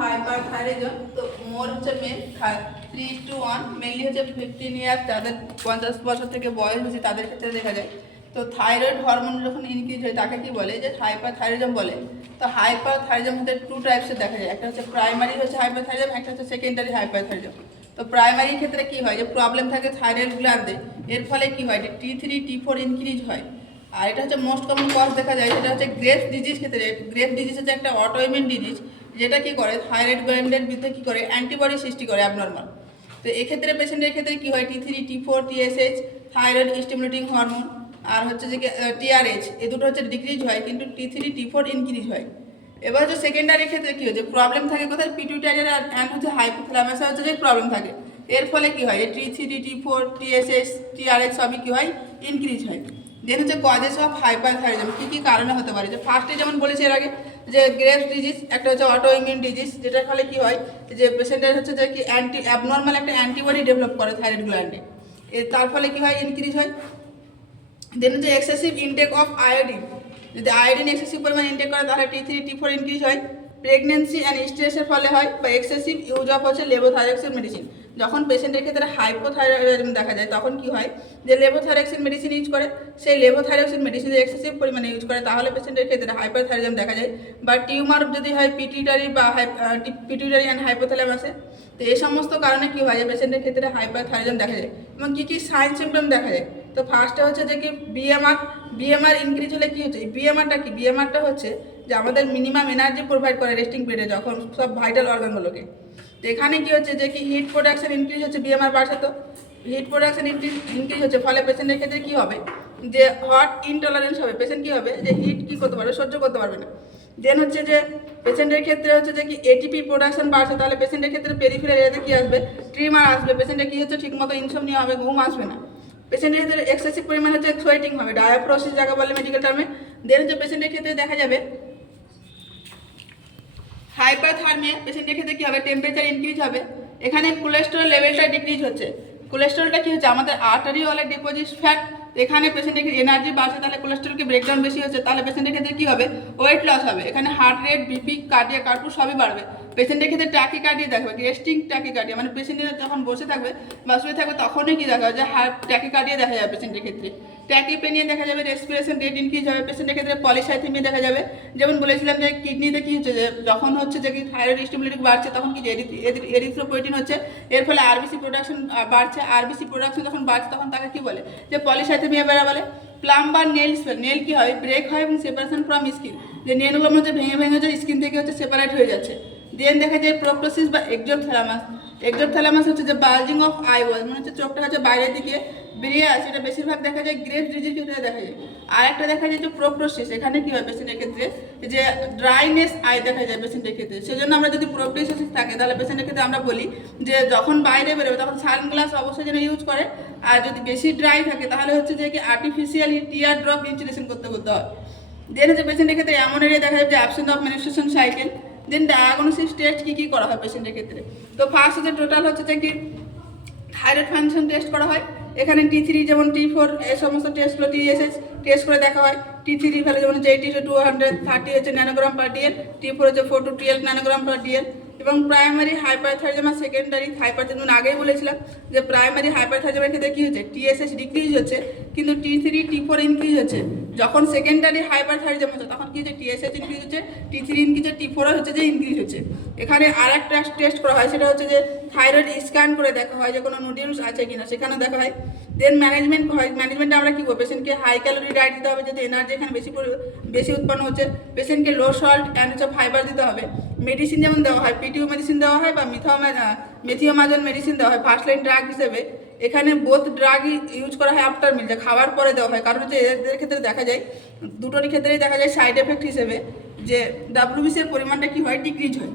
Hyperthyroidism. তো মোর হচ্ছে mail 3:1, mainly হচ্ছে 15 ইয়ার্স, যাদের 50 বছর থেকে বয়স বেশি তাদের ক্ষেত্রে দেখা যায়। তো থাইরয়েড হরমোন যখন ইনক্রিজ হয় তাকে কি বলে, যে হাইপারথাইরয়েডিজম বলে। তো হাইপারথাইরয়েডিজম মধ্যে 2 টাইপসের দেখা যায়, একটা হচ্ছে প্রাইমারি হচ্ছে হাইপারথাইরয়েডিজম, একটা হচ্ছে সেকেন্ডারি হাইপারথাইরয়েডিজম। তো প্রাইমারি ক্ষেত্রে কি হয়, যে প্রবলেম থাকে থাইরয়েড গ্ল্যান্ডে, এর ফলে কি হয়, যে T3 T4 ইনক্রিজ হয়। আর এটা হচ্ছে মোস্ট কমন কজ দেখা যায়, সেটা হচ্ছে গ্রেভস ডিজিজ ক্ষেত্রে। গ্রেভস ডিজিজ হচ্ছে একটা অটোইমিউন ডিজিজ, যেটা কি করে থাইরয়েড গ্ল্যান্ডের ভিতরে কি করে অ্যান্টিবডি সৃষ্টি করে অ্যাবনর্মাল। তো এক্ষেত্রে পেশেন্টের ক্ষেত্রে কি হয়, T3 T4 TSH, thyroid stimulating hormone, আর হচ্ছে যে TRH, এই দুটো হচ্ছে ডিক্রিজ হয়, কিন্তু T3 T4 ইনক্রিজ হয়। এবার হচ্ছে সেকেন্ডারি ক্ষেত্রে কি হচ্ছে, প্রবলেম থাকে কোথায়, পিটুইটারি অ্যান্ড হচ্ছে হাইপোথ্যালামাসে হচ্ছে যে প্রবলেম থাকে। এর ফলে কি হয়, T3 T4 TSH TRH সবই কি হয়, ইনক্রিজ হয়। দেন হচ্ছে কজেস অফ হাইপারথাইরয়েডিজম, কী কী কারণে হতে পারে। যে ফার্স্টে যেমন বলেছি এর আগে, যে গ্রেভস ডিজিজ, একটা হচ্ছে অটোইমিউন ডিজিজ, যেটার ফলে কি হয়, যে পেশেন্টের হচ্ছে যে কি অ্যাবনর্মাল একটা অ্যান্টিবডি ডেভেলপ করে থাইরয়েড গ্ল্যান্ডে, তার ফলে কি হয়, ইনক্রিজ হয়। দেন হচ্ছে এক্সেসিভ ইনটেক অফ আয়োডিন, যদি আয়োডিন এক্সেসিভ পরিমাণ ইনটেক করে তাহলে T3 T4 ইনক্রিজ হয়। প্রেগনেন্সি অ্যান্ড স্ট্রেসের ফলে হয়, বা এক্সেসিভ ইউজ অফ হচ্ছে লেভোথাইরক্সিন মেডিসিন। যখন পেশেন্টের ক্ষেত্রে হাইপোথাইরয়েডিজম দেখা যায়, তখন কি হয়, যে লেভোথাইরক্সিন মেডিসিন ইউজ করে, সেই লেভোথাইরক্সিন মেডিসিন যদি এক্সেসিভ পরিমাণে ইউজ করে তাহলে পেশেন্টের ক্ষেত্রে হাইপারথাইরয়েডিজম দেখা যায়। বা টিউমার যদি হয় পিটুইটারি বা পিটুইটারি অ্যান্ড হাইপোথ্যালামাসে, তো এই সমস্ত কারণে কি হয়, যে পেশেন্টের ক্ষেত্রে হাইপারথাইরয়েডিজম দেখা যায়। এবং কী কী সাইন সিমটম দেখা যায়, তো ফার্স্টে হচ্ছে যে কি বিএমআর ইনক্রিজ হলে কি হচ্ছে, বিএমআরটা কি, বিএমআরটা হচ্ছে যে আমাদের মিনিমাম এনার্জি প্রোভাইড করে রেস্টিং পিরিয়ডে যখন সব ভাইটাল অর্গানগুলোকে। তো এখানে কি হচ্ছে, যে কি হিট প্রোডাকশন ইনক্রিজ হচ্ছে, বিএমআর বাড়ছে, তো হিট প্রোডাকশন ইনক্রিজ হচ্ছে, ফলে পেশেন্টের ক্ষেত্রে কী হবে, যে হট ইনটলারেন্স হবে, পেশেন্ট কী হবে, যে হিট কী করতে পারবে, সহ্য করতে পারবে না। দেন হচ্ছে যে পেশেন্টের ক্ষেত্রে হচ্ছে যে কি এটিপি প্রোডাকশন বাড়ছে, তাহলে পেশেন্টের ক্ষেত্রে পেরিফেরাল এরিয়াতে কী আসবে, ট্রিমার আসবে, পেশেন্টের কী হচ্ছে ঠিকমতো ইনসোমনিয়া হবে, ঘুম আসবে না। পেশেন্টের ক্ষেত্রে এক্সেসিভ পরিমাণে হচ্ছে সোয়েটিং হবে, ডায়াফ্রোসিস যাকে বলে মেডিকেল টার্মে। দেন হচ্ছে পেশেন্টের ক্ষেত্রে দেখা যাবে হাইপারথার্মিয়া, পেশেন্টের ক্ষেত্রে কী হবে, টেম্পারেচার ইনক্রিজ হবে। এখানে কোলেস্টেরল লেভেলটা ডিক্রিজ হচ্ছে। কোলেস্টেরলটা কী হচ্ছে, আমাদের আর্টারি ওয়ালে ডিপোজিট ফ্যাট, এখানে পেশেন্টের এনার্জি বাড়ছে, তাহলে কোলেস্টেরলকে ব্রেকডাউন বেশি হচ্ছে, তাহলে পেশেন্টের ক্ষেত্রে কী হবে, ওয়েট লস হবে। এখানে heart rate, BP, cardiac output সবই বাড়বে। পেশেন্টের ক্ষেত্রে ট্যাকিকার্ডিয়া দেখাবে, রেস্টিং ট্যাকিকার্ডিয়া, মানে পেশেন্টের যখন বসে থাকবে বা শুয়ে থাকবে তখনই কি দেখা যাবে, যে হার্ট ট্যাকিকার্ডিয়া দেখা যাবে পেশেন্টের ক্ষেত্রে। ট্যাকিপেনিয়া দেখা যাবে, রেসপিরেশন রেট ইনক্রিজ হবে, পেশেন্টের ক্ষেত্রে পলিসাইথেমিয়া দেখা যাবে। যেমন বলেছিলাম যে কিডনিতে কী হচ্ছে, যে যখন হচ্ছে যে কি থাইরয়েড স্টিমুলেটিং বাড়ছে, তখন কি এরিথ্রোপয়েটিন হচ্ছে, এর ফলে আরবিসি প্রোডাকশন বাড়ছে। আরবিসি প্রোডাকশন যখন বাড়ছে তখন তাকে কী বলে, যে পলিসাইথেমিয়া বেড়া বলে। প্লাম্বার নেল স্পেল, নেল কী হয়, ব্রেক হয় এবং সেপারেশন ফ্রম স্কিন, যে নেলগুলো হচ্ছে ভেঙে ভেঙে হচ্ছে স্কিন থেকে হচ্ছে সেপারেট হয়ে যাচ্ছে। দেন দেখা যায় প্রোপ্টোসিস বা এক্সোথ্যালামাস। এক্সোথ্যালামাস হচ্ছে যে বাল্জিং অফ আইবল, মানে হচ্ছে চোখটা হচ্ছে বাইরের দিকে বেরিয়ে আসে, এটা বেশিরভাগ দেখা যায় গ্রেভস ডিজিজের ক্ষেত্রে দেখা যায়। আর একটা দেখা যায় যে প্রোপ্টোসিস, এখানে কী হয় পেশেন্টের ক্ষেত্রে, যে ড্রাইনেস আই দেখা যায় পেশেন্টের ক্ষেত্রে। সেজন্য আমরা যদি প্রোপ্টোসিস থাকে তাহলে পেশেন্টের ক্ষেত্রে আমরা বলি যে যখন বাইরে বেরোবে তখন সানগ্লাস অবশ্যই যেন ইউজ করে। আর যদি বেশি ড্রাই থাকে তাহলে হচ্ছে যে কি আর্টিফিশিয়ালি টিয়ার ড্রপ ইনস্টিলেশন করতে হয়। দেন হচ্ছে পেশেন্টের ক্ষেত্রে এমন এরিয়া দেখা যায় যে absent of menstruation cycle. Then diagnosis test কী কী করা হয় পেশেন্টের ক্ষেত্রে, তো ফার্স্ট হচ্ছে টোটাল হচ্ছে যে কি থাইরয়েড ফাংশন টেস্ট করা হয়। এখানে T3 যেমন T4 এই সমস্ত টেস্টগুলো TSH টেস্ট করে দেখা হয়। T3 ভ্যালু যেমন হচ্ছে 80 to 230 হচ্ছে ন্যানোগ্রাম পার ডিএল, T4 হচ্ছে 4 to 12 ন্যানোগ্রাম পার ডিএল। এবং প্রাইমারি হাইপারথাইরয়েডিজম আর সেকেন্ডারি হাইপারথাইরয়েডিজম আগেই বলেছিলাম যে প্রাইমারি হাইপারথাইরয়েডিজমের ক্ষেত্রে কী হচ্ছে, TSH ডিক্রিজ হচ্ছে কিন্তু T3 T4 ইনক্রিজ হচ্ছে। যখন সেকেন্ডারি হাইপারথাইরয়েডিজম হচ্ছে তখন কী হচ্ছে, TSH ইনক্রিজ হচ্ছে, T3 ইনক্রিজ হচ্ছে, T4 হচ্ছে যে ইনক্রিজ হচ্ছে। এখানে আর একটা টেস্ট করা হয়, সেটা হচ্ছে যে থাইরয়েড স্ক্যান করে দেখা হয় যে কোনো নুডিলস আছে কিনা, সেখানেও দেখা হয়। দেন ম্যানেজমেন্ট হয়, ম্যানেজমেন্টে আমরা কী করবো, পেশেন্টকে হাই ক্যালোরি ডায়েট দিতে হবে, যদি এনার্জি এখানে বেশি উৎপন্ন হচ্ছে। পেশেন্টকে লো সল্ট অ্যান্ড হচ্ছে ফাইবার দিতে হবে। মেডিসিন যেমন দেওয়া হয়, পিটিও মেডিসিন দেওয়া হয় বা মেথিওমাজল মেডিসিন দেওয়া হয় ফার্স্ট লাইন ড্রাগ হিসেবে। এখানে বোথ ড্রাগই ইউজ করা হয় আফটার মিল, যা খাওয়ার পরে দেওয়া হয়, কারণ হচ্ছে এদের ক্ষেত্রে দেখা যায়, দুটোরই ক্ষেত্রেই দেখা যায় সাইড এফেক্ট হিসেবে যে WBC এর পরিমাণটা কী হয়, ডিক্রিজ হয়।